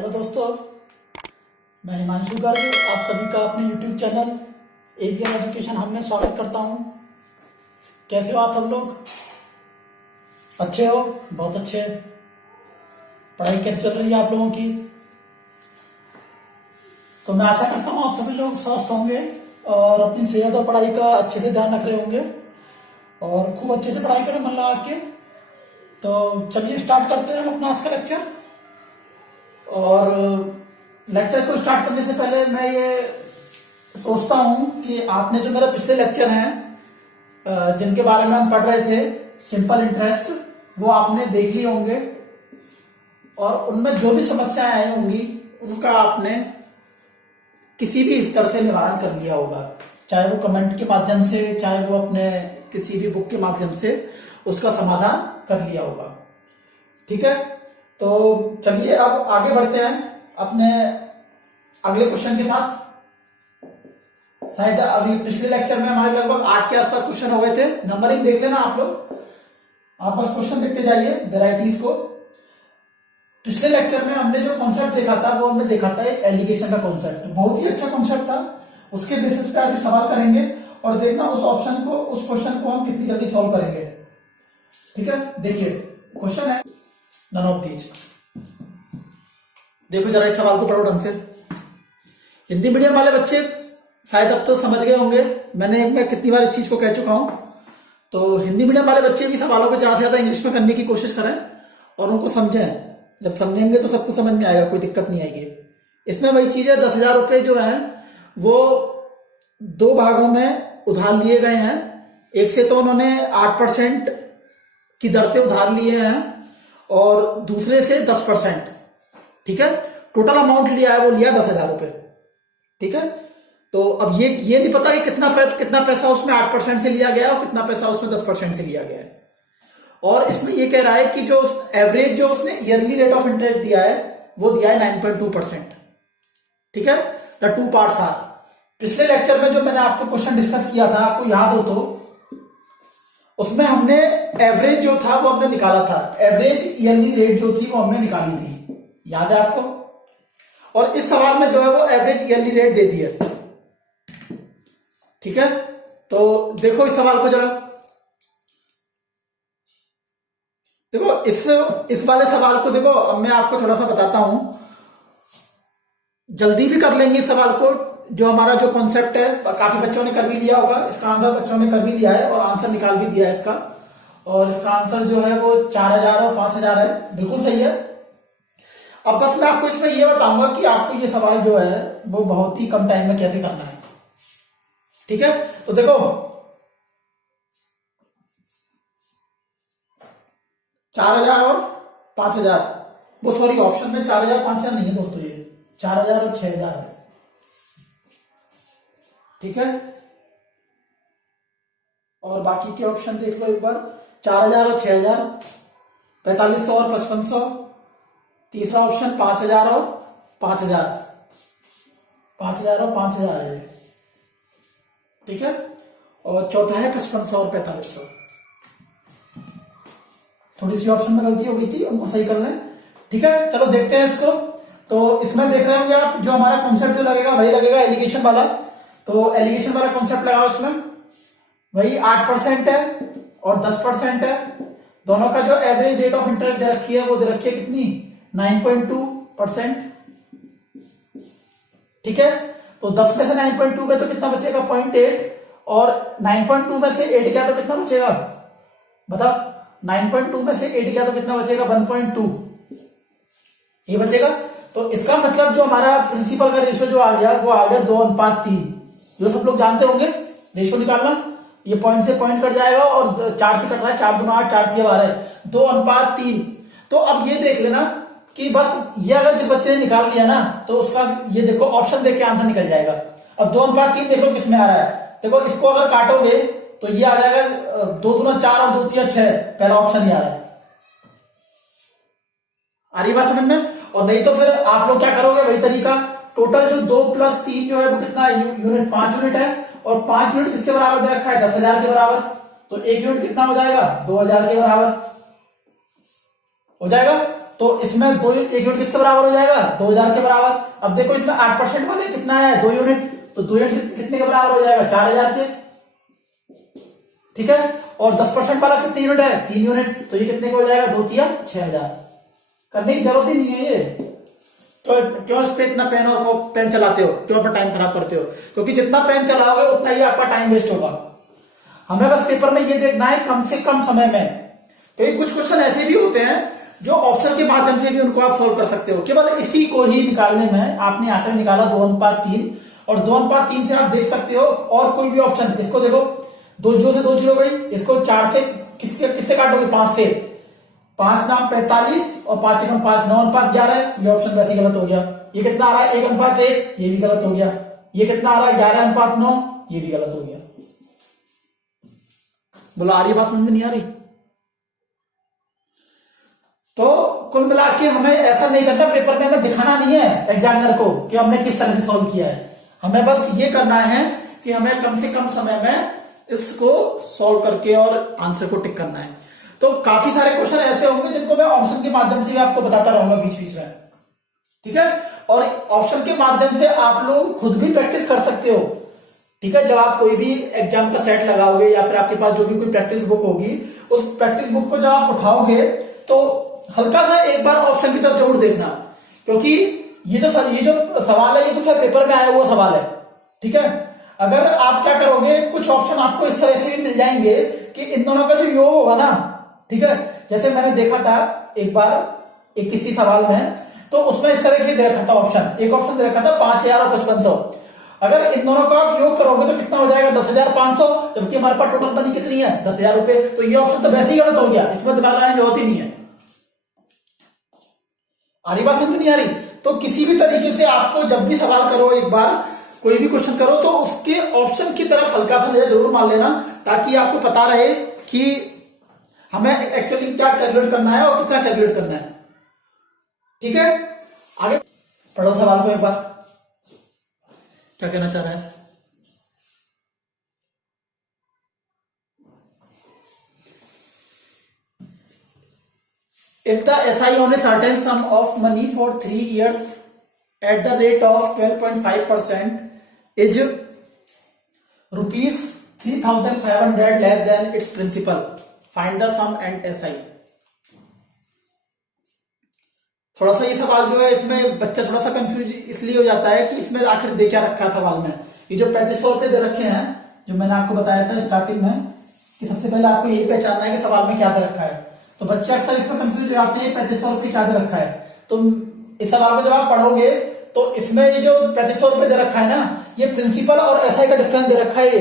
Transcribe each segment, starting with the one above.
Hello दोस्तों, मैं हिमांशु गर्ग आप सभी का अपने YouTube channel AVN education hub में स्वागत करता हूं। कैसे हो आप सब लोग? अच्छे हो? बहुत अच्छे। पढ़ाई कैसे चल रही है आप लोगों की? तो मैं आशा करता हूं आप सभी लोग स्वस्थ होंगे और अपनी सेहत और पढ़ाई का अच्छे से ध्यान रख रहे होंगे और खूब अच्छे से पढ़ाई करें मन लगा के। तो चलिए स्टार्ट करते हैं हम अपना आज का लेक्चर। और लेक्चर को स्टार्ट करने से पहले मैं ये सोचता हूं कि आपने जो मेरे पिछले लेक्चर हैं जिनके बारे में हम पढ़ रहे थे, सिंपल इंटरेस्ट, वो आपने देख लिए होंगे और उनमें जो भी समस्याएं आई होंगी उनका आपने किसी भी स्तर से निवारण कर लिया होगा, चाहे वो कमेंट के माध्यम से, चाहे वो अपने किसी भी बुक के माध्यम से उसका समाधान कर लिया होगा। ठीक है, तो चलिए अब आगे बढ़ते हैं अपने अगले क्वेश्चन के साथ। शायद अभी पिछले लेक्चर में हमारे लगभग 8 के आसपास क्वेश्चन हो गए थे। नंबरिंग देख लेना आप लोग, आप बस क्वेश्चन देखते जाइए वेराइटीज को। पिछले लेक्चर में हमने जो कॉन्सेप्ट देखा था वो हमने देखा था एक एलिगेशन का कॉन्सेप्ट, बहुत ही अच्छा कॉन्सेप्ट था। उसके बेसिस पे आज सवाल करेंगे और देखना उस ऑप्शन को, उस क्वेश्चन को हम कितनी जल्दी सॉल्व करेंगे। ठीक है, देखिए क्वेश्चन है नन ऑफ दीज। देखो जरा इस सवाल को पढ़ो ढंग से। हिंदी मीडियम वाले बच्चे शायद अब तो समझ गए होंगे, मैं कितनी बार इस चीज को कह चुका हूं। तो हिंदी मीडियम वाले बच्चे भी सवालों को ज्यादा से ज्यादा इंग्लिश में करने की कोशिश करें और उनको समझें। जब समझेंगे तो सबको समझ में आएगा, कोई दिक्कत नहीं आएगी। इसमें वही चीज है, 10,000 रुपए जो है वो 2 भागों में उधार लिए गए हैं। एक से तो उन्होंने 8% की दर से उधार लिए हैं और दूसरे से 10%। ठीक है, टोटल अमाउंट लिया है वो लिया 10,000 रुपए। ठीक है, तो अब ये नहीं पता कि कितना पैसा उसमें 8% से लिया गया और कितना पैसा उसमें 10% से लिया गया है। और इसमें ये कह रहा है कि जो एवरेज जो उसने ईयरली रेट ऑफ इंटरेस्ट दिया है वो दिया है 9.2%। ठीक है, द टू पार्ट्स आर। पिछले लेक्चर में जो मैंने आपको क्वेश्चन डिस्कस किया था, आपको याद हो तो, उसमें हमने एवरेज जो था वो हमने निकाला था, एवरेज ईयरली रेट जो थी वो हमने निकाली थी, याद है आपको? और इस सवाल में जो है वो एवरेज ईयरली रेट दे दी है। ठीक है, तो देखो इस सवाल को जरा, देखो इस वाले सवाल को देखो। अब मैं आपको थोड़ा सा बताता हूं, जल्दी भी कर लेंगे इस सवाल को। जो हमारा जो कॉन्सेप्ट है काफी बच्चों ने कर भी लिया होगा, इसका आंसर बच्चों ने कर भी लिया है और आंसर निकाल भी दिया है इसका। और इसका आंसर जो है वो 4,000 और 5,000 है, बिल्कुल सही है। अब बस मैं आपको इसमें यह बताऊंगा कि आपको ये सवाल जो है वो बहुत ही कम टाइम में कैसे करना है। ठीक है, तो देखो 4,000 और 5,000, वो सॉरी ऑप्शन में 4,000 5,000 नहीं है दोस्तों, ये 4,000 और 6,000 है। ठीक है, और बाकी के ऑप्शन देख लो एक बार, 4,000 और 6,000, 4,500 और 5,500, तीसरा ऑप्शन 5,000 और 5,000, 5,000 और 5,000 है। ठीक है, और चौथा है 5,500 और 4,500। थोड़ी सी ऑप्शन में गलती हो गई थी, उनको सही कर लें। ठीक है, चलो देखते हैं इसको। तो इसमें देख रहे होंगे आप, जो हमारा कॉन्सेप्ट जो लगेगा वही लगेगा, एलिगेशन वाला। तो एलिगेशन वाला कॉन्सेप्ट लगाओ इसमें। वही 8% है और 10% है। दोनों का जो एवरेज रेट ऑफ इंटरेस्ट दे रखी है वो दे रखी है कितनी? 9.2%। ठीक है, तो 10 में से 9.2 गया तो कितना बचेगा? 0.8। और 9.2 में से 8 गया तो कितना बचेगा? बताओ, 9.2 में से 8 गया तो कितना बचेगा? 1.2 ये बचेगा। तो इसका मतलब जो हमारा प्रिंसिपल का रेशियो जो आ गया वो आ गया 2:3, जो सब लोग जानते होंगे रेशियो निकालना। ये पॉइंट से पॉइंट कट जाएगा और 4 से कट रहा है, 4 दूना 8, 4 3 12, 2:3। तो अब ये देख लेना कि बस ये अगर जिस बच्चे ने निकाल लिया ना तो उसका ये देखो ऑप्शन देख के आंसर निकल जाएगा। अब 2:3 देख लो किसमें आ रहा है। देखो इसको अगर काटोगे तो ये आ जाएगा 2 दूना 4 और 2 3 6, पहला ऑप्शन ही आ रहा है। आ रही बात समझ में? और नहीं तो फिर आप लोग क्या करोगे, वही तरीका, टोटल जो 2 + 3 जो है वो कितना यूनिट? 5 यूनिट है। और 5 यूनिट किसके बराबर दे रखा है? 10,000 के बराबर। तो 1 यूनिट कितना हो जाएगा? 2,000 के बराबर हो जाएगा। तो इसमें दो एक यूनिट किसके बराबर हो जाएगा, 2000 के बराबर। अब देखो इसमें 8% वाले कितना है, 2 यूनिट, तो 2 यूनिट कितने के बराबर हो जाएगा, 4000 के, ठीक है। और 10% वाला कितने यूनिट है, 3 यूनिट, तो ये कितने का हो जाएगा, 2 3 6000। करने की जरूरत ही नहीं है ये। तो क्यों इस पे इतना पेन चलाते हो, क्यों अपना टाइम खराब करते हो, क्योंकि जितना पेन चलाओगे उतना ही आपका टाइम वेस्ट होगा। हमें बस पेपर में ये देखना है कम से कम समय में, क्योंकि कुछ क्वेश्चन ऐसे भी होते हैं जो ऑप्शन के माध्यम से भी उनको आप सोल्व कर सकते हो। केवल इसी को ही निकालने में आपने आंसर निकाला 2:3, और 2:3 से आप देख सकते हो और कोई भी ऑप्शन, इसको देखो 2 जीरो से 2 जीरो गई, इसको 4 से किससे काटोगे, 5 से, 5 नाम 45 और 5 एकम 5, 9:11, ये ऑप्शन वैसे गलत हो गया। ये कितना आ रहा है, 1:1, ये भी गलत हो गया। ये कितना आ रहा है, 11:9, ये भी गलत हो गया। बोला आ रही बात समझ में नहीं आ रही। तो कुल मिला के हमें ऐसा नहीं करना, पेपर में हमें दिखाना नहीं है एग्जामिनर को कि हमने किस तरह से सॉल्व किया है। हमें बस ये करना है कि हमें कम से कम समय में इसको सॉल्व करके और आंसर को टिक करना है। तो काफी सारे क्वेश्चन ऐसे होंगे जिनको मैं ऑप्शन के माध्यम से भी आपको बताता रहूंगा बीच बीच में, ठीक है। और ऑप्शन के माध्यम से आप लोग खुद भी प्रैक्टिस कर सकते हो, ठीक है। जब आप कोई भी एग्जाम का सेट लगाओगे या फिर आपके पास जो भी कोई प्रैक्टिस बुक होगी, उस प्रैक्टिस बुक को जब आप उठाओगे तो हल्का सा एक बार ऑप्शन की तरफ जरूर देखना, क्योंकि ये जो सवाल है ये तो क्या पेपर में आया हुआ सवाल है, ठीक है। अगर आप क्या करोगे, कुछ ऑप्शन आपको इस तरह से भी मिल जाएंगे कि इन दोनों का जो योग होगा ना, ठीक है। जैसे मैंने देखा था एक बार एक किसी सवाल में, तो उसमें इस तरह से दे रखा था ऑप्शन, एक ऑप्शन दे रखा था 5000 और 5500। अगर इन दोनों का आप योग करोगे तो कितना हो जाएगा, 10,500, जबकि हमारे पास टोटल मनी कितनी है, 10,000 रुपए। तो ये ऑप्शन तो वैसे ही गलत हो गया, इसमें दिमाग लगाने की जरूरत ही नहीं है। आ रही बात समझ में नहीं आ रही। तो किसी भी तरीके से आपको जब भी सवाल करो, एक बार कोई भी क्वेश्चन करो, तो उसके ऑप्शन की तरफ हल्का सा नजर जरूर मार लेना, ताकि आपको पता रहे कि हमें एक्चुअली क्या कैलकुलेट करना है और कितना कैलकुलेट करना है, ठीक है। आगे पढ़ो सवाल को एक बार, क्या कहना चाह रहा है। If the SI on a certain sum of money for 3 years at the rate of 12.5% is rupees 3,500 less than its principal, find the sum and SI। थोड़ा सा ये सवाल जो है इसमें बच्चा थोड़ा सा कंफ्यूज इसलिए हो जाता है कि इसमें आखिर दे क्या रखा है सवाल में। ये जो 3500 रुपए दे रखे हैं, जो मैंने आपको बताया था स्टार्टिंग में, कि सबसे पहले आपको यही पहचानना है कि सवाल में क्या दे रखा है। तो बच्चे अक्सर इसमें कंफ्यूज हो जाते हैं 3500 रुपए क्या दे रखा है। तो इस सवाल को जब आप पढ़ोगे तो इसमें ये जो 3500 रुपए दे रखा है ना, ये प्रिंसिपल और एसआई का डिफरेंस दे रखा है। ये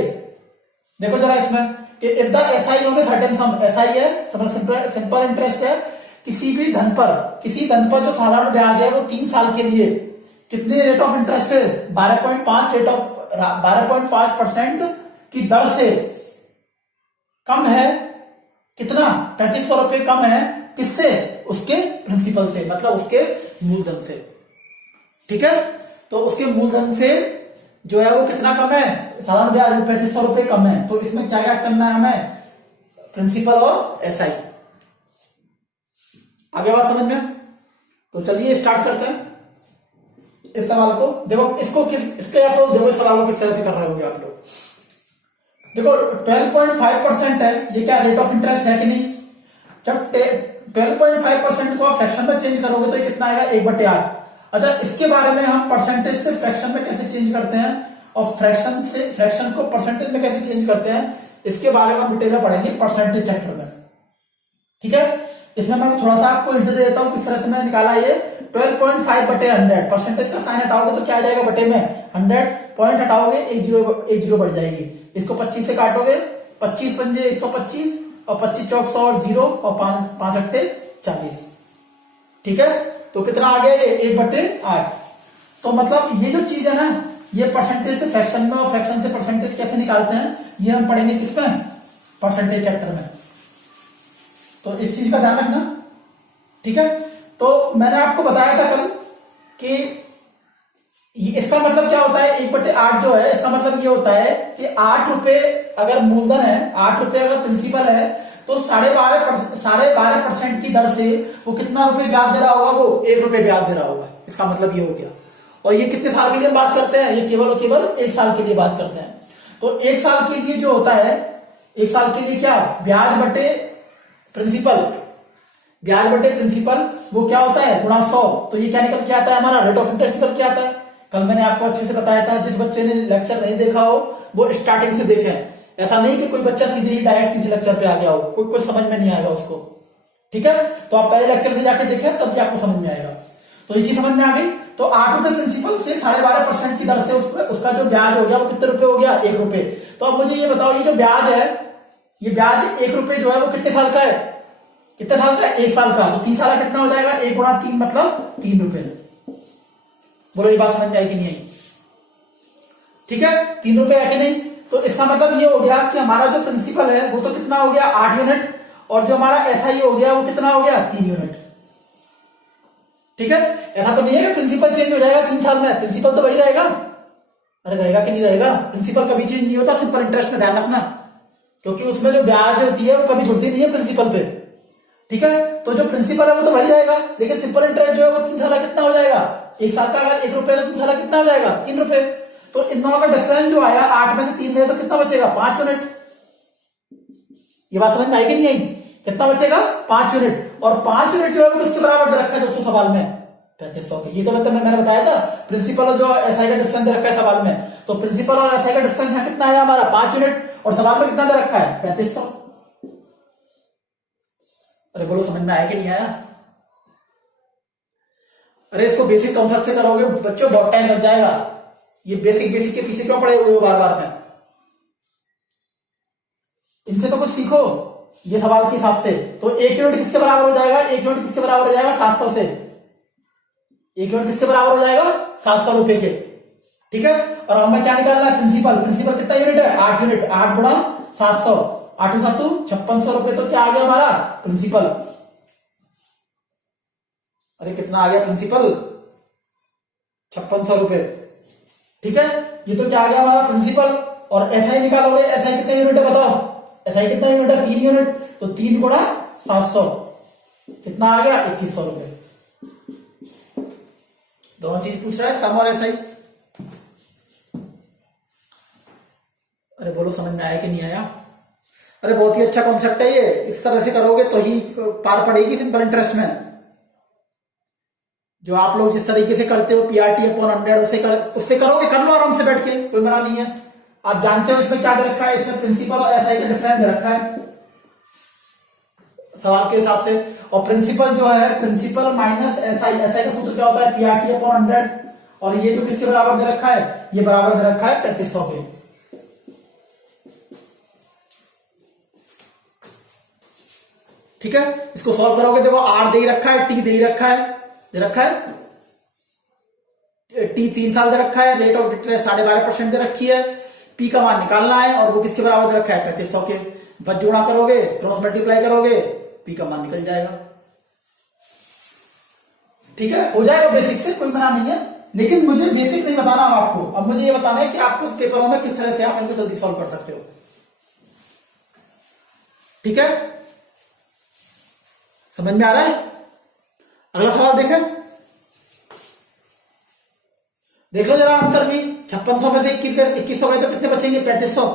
देखो जरा इसमें कि if the SI on a certain some, SI है सिंपल इंटरेस्ट है, किसी भी धन पर, किसी धन पर जो साधारण ब्याज है वो 3 साल के लिए कितने रेट ऑफ इंटरेस्ट है, 12.5% की दर से कम है, कितना, 3500 रुपए कम है, किससे, उसके प्रिंसिपल से, मतलब उसके मूलधन से, ठीक है। तो उसके मूलधन से जो है वो कितना कम है, साधारण ब्याज 3500 रुपए कम है। तो इसमें क्या क्या करना है हमें, प्रिंसिपल और एसआई। आगे बात समझ में। तो चलिए स्टार्ट करते हैं इस सवाल को। देखो इसको इसके अप्रोच देखो, इस सवाल को किस तरह से कर रहे होंगे आप लोग। देखो 12.5% है, ये क्या रेट ऑफ इंटरेस्ट है कि नहीं। जब 12.5% को आप फ्रैक्शन में चेंज करोगे तो ये कितना आएगा, 1/8। अच्छा, इसके बारे में हम परसेंटेज से फ्रैक्शन में कैसे चेंज करते हैं और फ्रैक्शन से फ्रैक्शन को परसेंटेज में कैसे चेंज करते हैं, इसके बारे में हम डिटेल में पढ़ेंगे परसेंटेज चैप्टर में, ठीक है। इसमें मैं थोड़ा सा आपको हिंट दे देता हूं किस तरह से मैं निकाला ये। 12.5/100, परसेंटेज का साइन हटाओगे तो क्या आ जाएगा बटे में, 100 पॉइंट हटाओगे, एक जीरो बढ़ जाएगी। इसको 25 से काटोगे, 25 पंजे 125 और 25 चौक 100 और 0 और 5 अट्टे 40, ठीक है। तो कितना आ गया ये, 1/8। तो मतलब ये जो चीज है ना, ये परसेंटेज से फ्रैक्शन में और फ्रैक्शन से परसेंटेज कैसे निकालते हैं, ये हम पढ़ेंगे किसमें, परसेंटेज चैप्टर में। तो इस चीज का ध्यान रखना, ठीक है। तो मैंने आपको बताया था कल कि इसका मतलब क्या होता है, 1/8 जो है, इसका मतलब ये होता है कि 8 रुपए अगर मूलधन है, 8 रुपए अगर प्रिंसिपल है, तो 12.5% की दर से वो कितना रुपए ब्याज दे रहा होगा, वो 1 रुपए ब्याज दे रहा होगा। इसका मतलब ये हो गया। और ये कितने साल के लिए बात करते हैं, ये केवल और केवल 1 साल के लिए बात करते हैं। तो 1 साल के लिए जो होता है, 1 साल के लिए क्या, ब्याज बटे प्रिंसिपल, ब्याज बटे प्रिंसिपल वो क्या होता है, गुणा 100। तो ये क्या निकल के आता है, हमारा रेट ऑफ इंटरेस्ट निकल के आता है। कल मैंने आपको अच्छे से बताया था, जिस बच्चे ने लेक्चर नहीं देखा हो वो स्टार्टिंग से देखें। ऐसा नहीं कि कोई बच्चा सीधे ही डायरेक्ट किसी लेक्चर पे आ गया हो, कोई कुछ समझ में नहीं आएगा उसको। ठीक है, तो आप पहले लेक्चर से जाके देखें, तब भी आपको समझ में आएगा। तो ये चीज समझ में आ गई। तो 8 रुपए प्रिंसिपल से 12.5% की दर से उसका जो ब्याज हो गया वो कितने रुपए हो गया, 1 रुपए। तो अब मुझे ये बताओ, ये जो ब्याज है, ये ब्याज 1 रुपए जो है वो कितने साल का है, कितने साल का है, 1 साल का। तो 3 साल का कितना हो जाएगा, 1 गुणा 3 मतलब 3 रुपए। बोलो ये बात समझ में आई कि नहीं आई? ठीक है, 3 रुपए है कि नहीं। तो इसका मतलब ये हो गया कि हमारा जो प्रिंसिपल है वो तो कितना हो गया, 8 यूनिट, और जो हमारा एसआई हो गया वो कितना हो गया, 3 यूनिट। ठीक है, ऐसा तो नहीं है कि प्रिंसिपल चेंज हो जाएगा 3 साल में, प्रिंसिपल तो वही रहेगा। अरे रहेगा कि नहीं रहेगा, प्रिंसिपल कभी चेंज नहीं होता, सिंपल इंटरेस्ट में ध्यान रखना, क्योंकि उसमें जो ब्याज होती है वो कभी जुड़ती नहीं है प्रिंसिपल पे। ठीक है, तो जो प्रिंसिपल है वो तो वही रहेगा, लेकिन सिंपल इंटरेस्ट जो है वो 3 साल का कितना हो जाएगा, 1 साल का अगर 1 रुपए का 3 साल का कितना हो जाएगा, 3 रुपए। तो इन दोनों का डिफरेंस जो आया, 8 में से 3 गए तो कितना बचेगा, 5 यूनिट। ये बात समझ में आई कि नहीं आई, कितना बचेगा, 5 यूनिट। और 5 यूनिट जो है वो किसके बराबर दे रखा है दोस्तों सवाल में, 3500 के। ये तो मतलब मैंने बताया था, प्रिंसिपल और जो एसआई का डिफरेंस दे रखा है सवाल में। तो प्रिंसिपल और एसआई का डिफरेंस यहाँ कितना है हमारा, 5 यूनिट, और सवाल में कितना दे रखा है, 3500। अरे बोलो समझ में आया कि नहीं आया? अरे इसको बेसिक कॉन्सेप्ट से करोगे बच्चों बहुत टाइम लग जाएगा। ये बेसिक बेसिक के पीछे क्यों पड़े हुए हो बार बार में, इनसे तो कुछ सीखो ये सवाल के हिसाब से। तो 1 यूनिट किसके बराबर हो जाएगा, 1 यूनिट किसके बराबर हो जाएगा, 700 से। 1 यूनिट किसके बराबर हो जाएगा, 700 रुपए के। ठीक है, और हमें क्या निकालना है, प्रिंसिपल। प्रिंसिपल कितना यूनिट है, 8 यूनिट, 8 गुणा 700, 8 7 5600 रुपए। तो क्या आ गया हमारा प्रिंसिपल, अरे कितना आ गया प्रिंसिपल, 5600 रुपए। ठीक है, ये तो क्या आ गया हमारा प्रिंसिपल। और एसआई निकालोगे, एसआई कितने यूनिट है बताओ, एसआई कितना यूनिट है, 3 यूनिट। तो 3 गुणा 700 कितना आ गया, 2100 रुपए। दोनों चीज पूछ रहा है, सम और एसआई। अरे बोलो समझ में आया कि नहीं आया? अरे बहुत ही अच्छा कॉन्सेप्ट है ये, इस तरह से करोगे तो ही पार पड़ेगी सिंपल इंटरेस्ट में। जो आप लोग जिस तरीके से करते हो पीआरटी अपॉन 100 उससे करोगे, कर लो आराम से बैठ के, कोई मना नहीं है। आप जानते हो इसमें क्या दे रखा है, इसमें प्रिंसिपल और एसआई का डिफरेंस दे रखा है सवाल के हिसाब से। और प्रिंसिपल जो है, प्रिंसिपल माइनस एसआई, एसआई का सूत्र क्या होता है, पीआरटी अपॉन 100। और ये जो किसके बराबर दे रखा है, ये बराबर दे रखा है 3500 के। ठीक है, इसको सॉल्व करोगे, देखो आर दे ही रखा है, टी दे ही रखा है, दे रखा है टी 3 साल दे रखा है, रेट ऑफ इंटरेस्ट 12.5% दे रखी है, पी का मान निकालना है और वो किसके बराबर दे रखा है, 3500 के। बस जोड़ा करोगे, क्रॉस मल्टीप्लाई करोगे, पी का मान निकल जाएगा। ठीक है, हो जाएगा बेसिक से, कोई मना नहीं है। लेकिन मुझे बेसिक नहीं बताना आपको, अब मुझे ये बताना है कि आपको उस पेपरों में किस तरह से आप इनको जल्दी सॉल्व कर सकते हो। ठीक है, समझ में आ रहा है? अगला सवाल देखें, देख लो जरा आंसर भी। 5600 में से 2100 गए तो कितने बचेंगे, 3500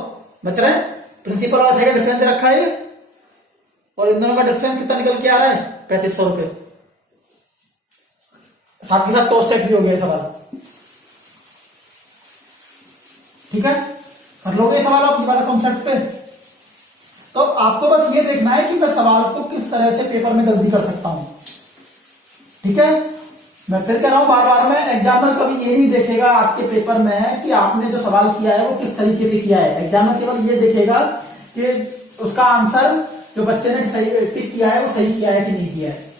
बच रहे हैं। प्रिंसिपल और एसआई का डिफरेंस दे रखा है, और इन दोनों का डिफरेंस कितना निकल के आ रहा है, 3500 रुपए। साथ के साथ टॉस चेक भी हो गया सवाल। ठीक है, कर लोगे सवाल आप ये वाला कॉन्सेप्ट पे। तो आपको बस ये देखना है कि मैं सवाल को किस तरह से पेपर में जल्दी कर सकता हूं। ठीक है, मैं फिर कह रहा हूं बार बार में, एग्जामिनर कभी ये नहीं देखेगा आपके पेपर में कि आपने जो सवाल किया है वो किस तरीके से किया है। एग्जामिनर केवल ये देखेगा कि उसका आंसर जो बच्चे ने सही टिक किया है वो सही किया है कि नहीं किया है।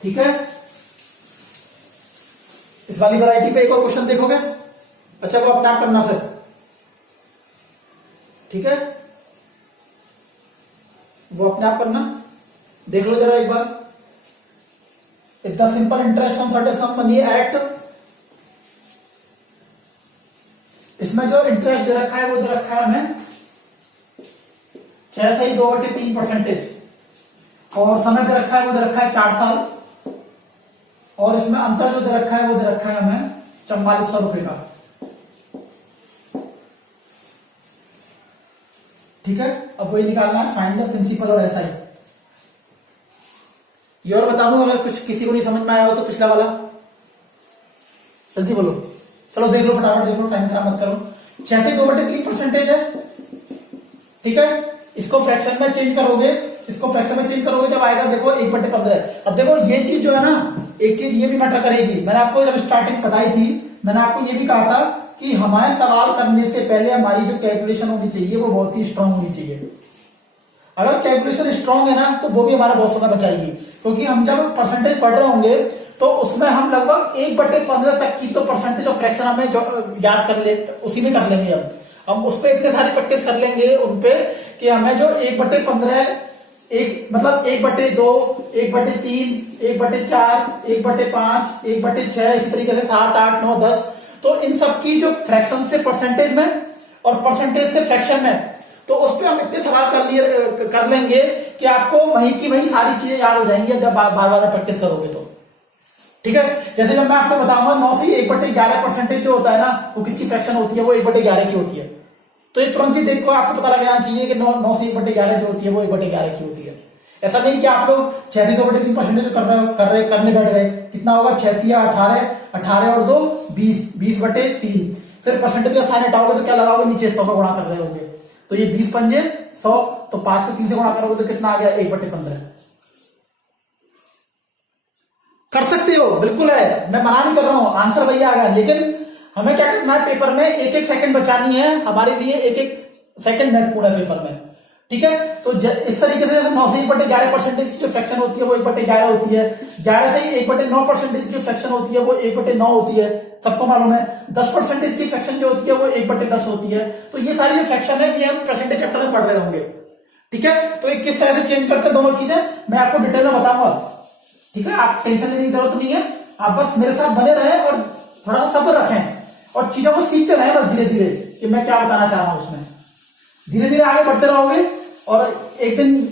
ठीक है, इस वाली वैरायटी पे एक और क्वेश्चन देखोगे, अच्छा वो अपने आप करना फिर। ठीक है, वो अपने आप करना, देख लो जरा एक बार। If the simple interest on certain sum money at, इसमें जो इंटरेस्ट दे रखा है वो दे रखा है हमें 6/2/3%। और समय दे रखा है वो दे रखा है 4 साल। और इसमें अंतर जो दे रखा है वो दे रखा है हमें 4400 रुपए का। ठीक है, अब वही निकालना है, फाइंड द प्रिंसिपल और एसआई। ये और बता दूं अगर कुछ किसी को नहीं समझ में आया हो तो पिछला वाला जल्दी बोलो। चलो देख लो फटाफट, देख लो, टाइम खराब मत करो। 6/2/3% है। ठीक है, इसको फ्रैक्शन में चेंज करोगे, इसको फ्रैक्शन में चेंज करोगे जब आएगा देखो 1/15। अब देखो ये चीज जो है ना, एक चीज ये भी मैटर करेगी। मैंने आपको जब स्टार्टिंग बताई थी, मैंने आपको ये भी कहा था कि हमारे सवाल करने से पहले हमारी जो कैलकुलेशन होनी चाहिए वो बहुत ही स्ट्रांग होनी चाहिए। अगर कैलकुलेशन स्ट्रांग है ना तो वो भी हमारा बहुत समय बचाएगी, क्योंकि हम जब परसेंटेज पढ़ रहे होंगे तो उसमें हम लगभग 1/15 तक की तो परसेंटेज ऑफ फ्रैक्शन हमें याद कर ले, उसी में कर लेंगे। हम उस पर इतने सारी प्रैक्टिस कर लेंगे उनपे कि हमें जो 1/15, एक मतलब 1/2, 1/3, 1/4, 1/5, 1/6, इस तरीके से 7, 8, 9, 10। तो इन सब की जो फ्रैक्शन से परसेंटेज में और परसेंटेज से फ्रैक्शन में, तो उस पर हम इतने सवाल कर लेंगे कि आपको वहीं की वहीं सारी चीजें याद हो जाएंगी जब बार बार प्रैक्टिस करोगे तो। ठीक है, जैसे जब मैं आपको बताऊंगा 9 से 1/11 परसेंटेज जो होता है ना, वो किसकी फ्रैक्शन होती है, वो 1/11 की होती है। तो ये तुरंत ही देखो आपको पता लग जाना चाहिए कि 9 से 1/11 जो होती है वो 1/11 की होती है। ऐसा नहीं कि आप लोग 6/2/3% करने बैठ गए। कितना होगा? 6 18, 18 और 2 20, 20/3। फिर परसेंटेज का साइन हटाओगे तो क्या लगाओगे? नीचे 100 का गुणा कर रहे होंगे, तो ये 20 पंजे 100, तो 5 को 3 से गुणा करोगे तो कितना आ गया? 1/15। कर सकते हो, बिल्कुल है, मैं मना नहीं कर रहा हूं, आंसर वही आ गया। लेकिन हमें क्या करना है, पेपर में एक एक सेकंड बचानी है, हमारे लिए एक एक सेकंड महत्वपूर्ण है पेपर में। ठीक है, तो इस तरीके से 9 से 1/11 परसेंटेज की जो फ्रैक्शन होती है वो 1/11 होती है। 11 से 1/9 परसेंटेज की जो फ्रैक्शन होती है वो 1/9 होती है, सबको मालूम है। 10% की फ्रैक्शन जो होती है वो 1/10 होती है। तो ये सारी जो फ्रैक्शन है ये हम परसेंटेज चैप्टर में पढ़ रहे होंगे। ठीक है, तो ये किस तरह से चेंज करते हैं दोनों चीजें मैं आपको डिटेल में बताऊंगा। ठीक है, आप टेंशन लेने की जरूरत नहीं है, आप बस मेरे साथ बने रहें और थोड़ा सा सब्र रखें और चीजों को सीखते रहें बस धीरे धीरे कि मैं क्या बताना चाह रहा हूं उसमें। धीरे धीरे आगे बढ़ते रहोगे और एक दिन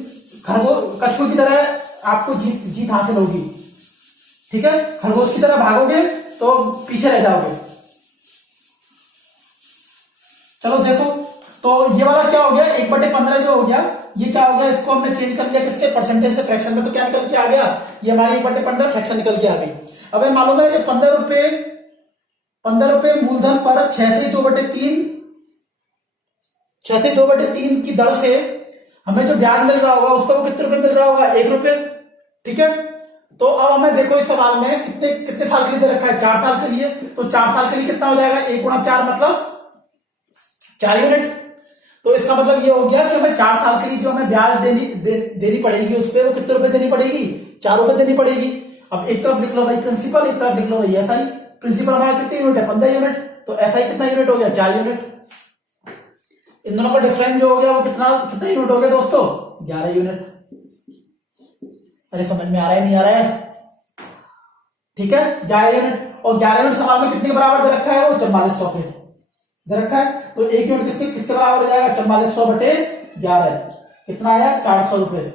कछुए की तरह आपको जीत हासिल होगी। ठीक है, खरगोश की तरह भागोगे तो पीछे रह जाओगे। चलो देखो, तो ये वाला क्या हो गया? 1/15 जो हो गया, ये क्या हो गया? इसको हमने चेंज कर लिया किससे? परसेंटेज से फ्रैक्शन में। तो क्या निकल के आ गया? ये हमारी 1/15 फ्रैक्शन निकल के आ गई। अब मालूम है, ये 15 रुपए मूलधन पर 6/2/3 की दर से हमें जो ब्याज मिल रहा होगा उस पर वो कितने रुपए मिल रहा होगा? 1 रुपए। ठीक है, तो अब हमें देखो इस सवाल में कितने साल के लिए दे रखा है? 4 साल के लिए। तो 4 साल के लिए कितना हो जाएगा? 1 × 4 मतलब 4 यूनिट। तो इसका मतलब ये हो गया कि हमें 4 साल के लिए जो हमें ब्याज देनी पड़ेगी उस पर वो कितने रुपए देनी पड़ेगी? 4 रुपए देनी पड़ेगी। अब एक तरफ लिख लो भाई प्रिंसिपल, एक तरफ लिख लो भाई एसआई। प्रिंसिपल हमारा कितने यूनिट है? 15 यूनिट। तो एसआई कितना यूनिट हो गया? 4 यूनिट। इन दोनों का डिफरेंस जो हो गया वो कितना यूनिट हो गया दोस्तों? 11 यूनिट। अरे समझ में आ रहा है नहीं आ रहा है? ठीक है, 11 यूनिट। और 11 यूनिट सवाल में कितने के बराबर दे रखा है? वो 4400 पे दे रखा है। तो 1 यूनिट किसके बराबर हो जाएगा? 4400/11। कितना आया? 400 रुपए।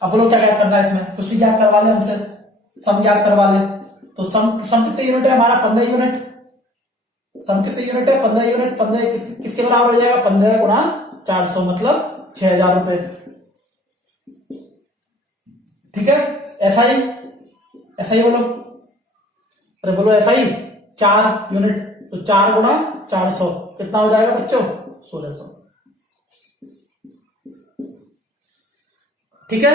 अब बोलो क्या याद करना है इसमें? कुछ भी याद करवा ले हमसे, सम याद करवा ले। तो सम कितने यूनिट है हमारा? 15 यूनिट। सम कितने यूनिट है? 15 यूनिट। 15 किसके बराबर हो जाएगा? 15 × 400 मतलब 6000 रुपए। ठीक है, ऐसा ही बोलो। अरे बोलो ऐसा ही। 4 यूनिट, तो 4 × 400 कितना हो जाएगा बच्चों? 1600। ठीक है,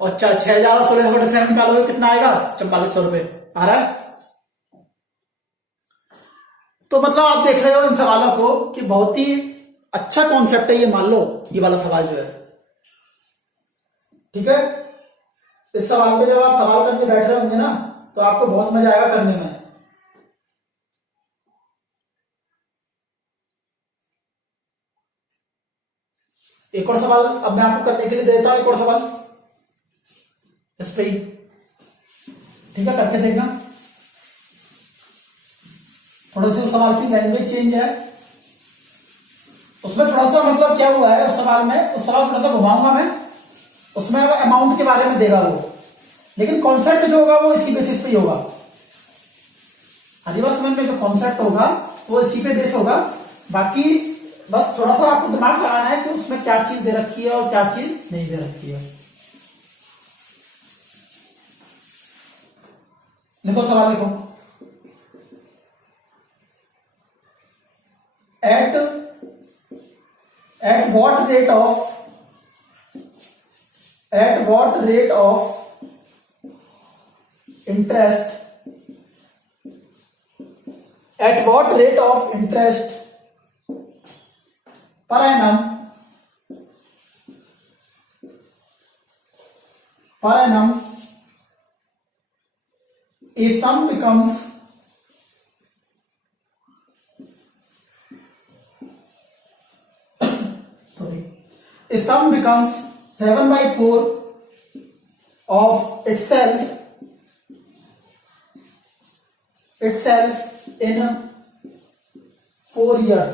और 6000 और 1600 का डिफरेंस निकालोगे कितना आएगा? 4400 रुपए आ रहा है। तो मतलब आप देख रहे हो इन सवालों को कि बहुत ही अच्छा कॉन्सेप्ट है ये, मान लो ये वाला सवाल जो है। ठीक है, इस सवाल पे जब आप सवाल करके बैठ रहे होंगे ना तो आपको बहुत मजा आएगा करने में। एक और सवाल अब मैं आपको करने के लिए देता हूं, एक और सवाल इस पे ही। ठीक है, करके देखना। थोड़ा सा सवाल की लैंग्वेज चेंज है। उसमें थोड़ा सा मतलब क्या हुआ है उस सवाल में, उस सवाल थोड़ा सा घुमाऊंगा मैं, उसमें अमाउंट के बारे में देगा वो, लेकिन कॉन्सेप्ट जो होगा वो इसी बेसिस पे ही होगा। आदिवासी समझ में जो कॉन्सेप्ट होगा वो इसी पे बेस होगा। बाकी बस थोड़ा सा आपको दिमाग लगाना है कि उसमें क्या चीज दे रखी है और क्या चीज नहीं दे रखी है। लिखो सवाल लिखो। at what rate of interest per annum a sum becomes a sum becomes 7/4 of itself in 4 years.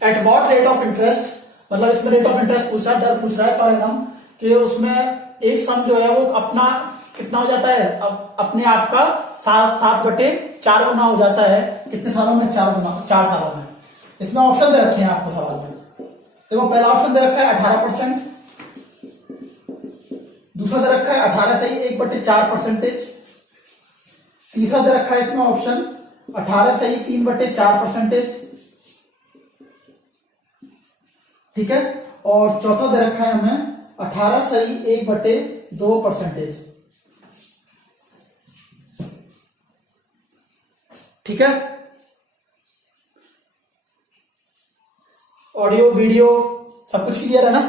At what rate of interest, मतलब इसमें रेट ऑफ इंटरेस्ट पूछ रहा है, दर पूछ रहा है पर एनम, कि उसमें एक सम जो है वो अपना कितना हो जाता है, अब अपने आप का 7/4 गुना हो जाता है। कितने सालों में? 4 सालों में। इसमें ऑप्शन दे रखे हैं आपको सवाल में। देखो पहला ऑप्शन दे रखा है 18%, दूसरा दे रखा है 18 सही 1/4%, तीसरा दे रखा है इसमें ऑप्शन 18 सही 3/4%, ठीक है, और चौथा दे रखा है हमें 18 सही 1/2%, ठीक है। ऑडियो वीडियो सब कुछ क्लियर है ना?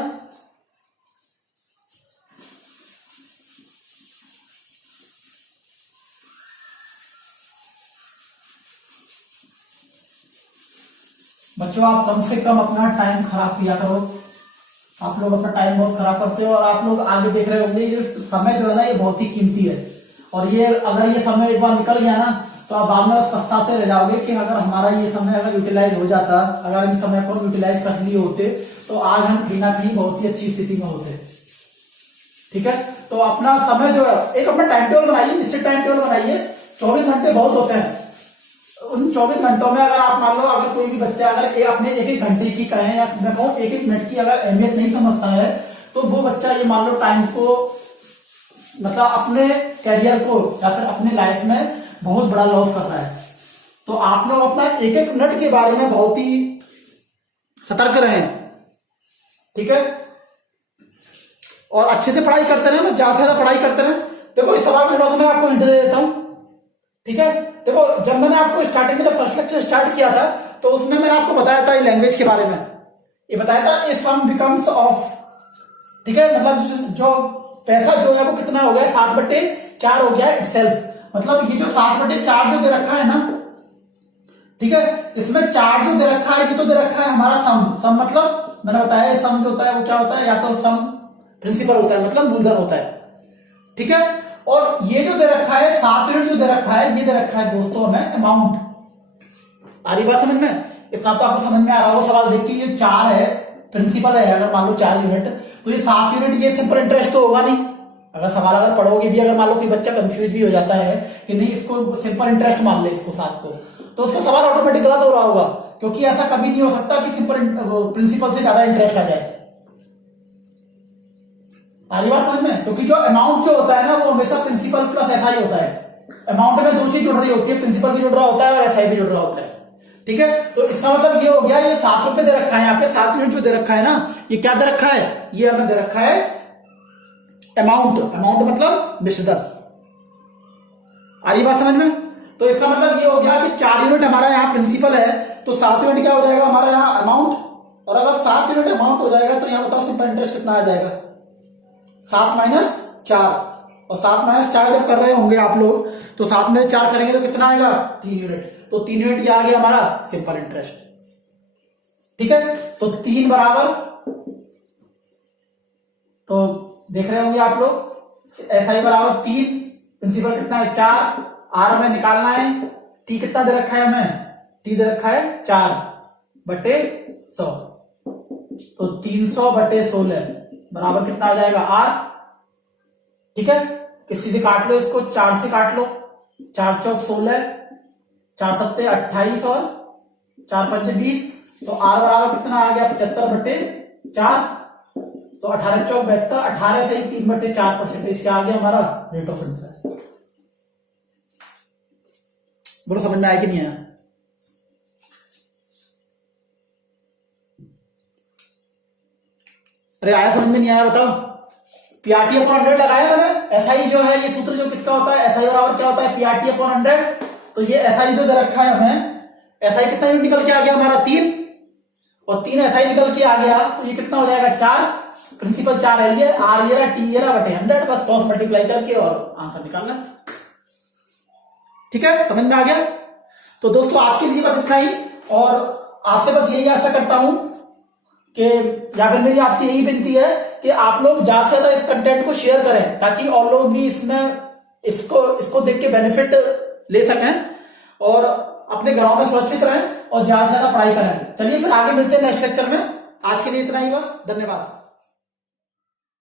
बच्चों आप कम से कम अपना टाइम खराब किया करो। आप लोग अपना टाइम बहुत खराब करते हो और आप लोग आगे देख रहे होंगे ये समय जो है ना ये बहुत ही कीमती है, और ये अगर ये समय एक बार निकल गया ना तो आप बाद में बस पछताते रह जाओगे कि अगर हमारा ये समय अगर यूटिलाइज हो जाता, अगर इन समय को यूटिलाइज कर लिए होते तो आज हम कहीं ना कहीं बहुत ही अच्छी स्थिति में होते, ठीक है। तो अपना समय जो है एक अपना टाइम टेबल बनाइए, निश्चित टाइम टेबल बनाइए। 24 घंटे बहुत होते हैं, उन 24 घंटों में अगर आप मान लो अगर कोई भी बच्चा अगर अपने एक एक घंटे की कहें या मैं कहूँ एक एक मिनट की अगर अहमियत नहीं समझता है तो वो बच्चा ये मान लो टाइम को मतलब अपने कैरियर को या फिर अपने लाइफ में बहुत बड़ा लॉस कर रहा है। तो आप लोग अपना एक एक मिनट के बारे में बहुत ही सतर्क रहें, ठीक है, और अच्छे से पढ़ाई करते रहें, ज्यादा से ज्यादा पढ़ाई करते रहें। देखो इस सवाल में थोड़ा सा मैं आपको हिंट दे देता हूं, ठीक है। देखो जब मैंने आपको स्टार्टिंग में जब फर्स्ट लेक्चर स्टार्ट किया था तो उसमें मैंने आपको बताया था लैंग्वेज के बारे में, ये बताया था ए सम बिकम्स ऑफ, ठीक है, मतलब जो पैसा जो है वो कितना हो गया 7/4 हो गया इटसेल्फ। मतलब ये जो 7/4 जो दे रखा है ना, ठीक है, इसमें 4 जो दे रखा है ये तो दे रखा है हमारा सम मतलब मैंने बताया सम जो होता है वो क्या होता है, या तो सम प्रिंसिपल होता है मतलब मूलधन होता है, ठीक है। और ये जो दे रखा है 7 यूनिट जो दे रखा है ये दे रखा है दोस्तों हमें अमाउंट। आ रही बात समझ में? इतना तो आपको समझ में आ रहा होगा सवाल देख के, ये 4 है प्रिंसिपल है, अगर मान लो 4 यूनिट तो ये 7 यूनिट ये सिंपल इंटरेस्ट तो होगा नहीं। अगर सवाल अगर पढ़ोगे भी, अगर मान लो कि बच्चा कंफ्यूज भी हो जाता है कि नहीं इसको सिंपल इंटरेस्ट मान ले इसको 7 को, तो उसका सवाल ऑटोमेटिक गलत हो रहा होगा, क्योंकि ऐसा कभी नहीं हो सकता कि सिंपल प्रिंसिपल से ज्यादा इंटरेस्ट आ जाए। आगे बात समझ में? क्योंकि जो अमाउंट जो होता है ना वो हमेशा प्रिंसिपल प्लस एसआई होता है। अमाउंट में 2 चीज जुड़ रही होती है, प्रिंसिपल भी जुड़ रहा होता है और एसआई भी जुड़ रहा होता है, ठीक है। तो इसका मतलब ये हो गया, ये 7 रुपए दे रखा है, यहाँ पे 7 यूनिट जो दे रखा है ना, ये क्या दे रखा है, ये हमें दे रखा है अमाउंट। अमाउंट मतलब विशद। आ रही बात समझ में? तो इसका मतलब ये हो गया कि 4 यूनिट हमारा यहाँ प्रिंसिपल है तो 7 यूनिट क्या हो जाएगा हमारा यहाँ अमाउंट, और अगर 7 यूनिट अमाउंट हो जाएगा तो यहाँ बताओ सिंपल इंटरेस्ट कितना आ जाएगा, 7 - 4, और 7 - 4 जब कर रहे होंगे आप लोग तो 7 में 4 करेंगे तो कितना आएगा 3 यूनिट, तो 3 यूनिट क्या आ गया हमारा सिंपल इंटरेस्ट, ठीक है। तो 3 बराबर, तो देख रहे होंगे आप लोग एसआई बराबर 3, प्रिंसिपल कितना है 4, आर हमें निकालना है, टी कितना दे रखा है हमें टी दे रखा है 4/100, तो 300/16 बराबर कितना आ जाएगा आर। ठीक है, किसी से काट लो इसको, 4 से काट लो, 4 चौक 16, 4 सत्ते 28 और 4 पंजे 20, तो आर बराबर कितना आ गया 75/4, तो 18 चौक 72, 18 से ही 3/4% क्या आ गया हमारा रेट ऑफ इंटरेस्ट। बोलो समझ में आया कि नहीं आया? अरे आया समझ में नहीं आया बताओ? पीआरटी अपॉन 100 लगाया मैंने, एसआई जो है ये सूत्र जो किसका होता है, एसआई बराबर क्या होता है पीआरटी अपॉन 100, तो ये एसआई जो दे रखा है हमें, एसआई कितना यूनिट निकल के आ गया हमारा 3, और 3 एसआई निकल के आ गया, तो ये कितना हो जाएगा 4, प्रिंसिपल 4 है, ये आर ये रहा टी ये रहा बटे 100, बस क्रॉस मल्टीप्लाई करके और आंसर निकालना। ठीक है, समझ में आ गया? तो दोस्तों आज के लिए बस इतना ही, और आपसे बस यही आशा करता हूं कि, या फिर मेरी आपसे यही विनती है कि आप लोग ज्यादा से ज्यादा इस कंटेंट को शेयर करें, ताकि और लोग भी इसमें इसको देख के बेनिफिट ले सकें और अपने घरों में सुरक्षित रहें और ज्यादा से ज्यादा पढ़ाई करें। चलिए फिर आगे मिलते हैं नेक्स्ट लेक्चर में। आज के लिए इतना ही बस, धन्यवाद।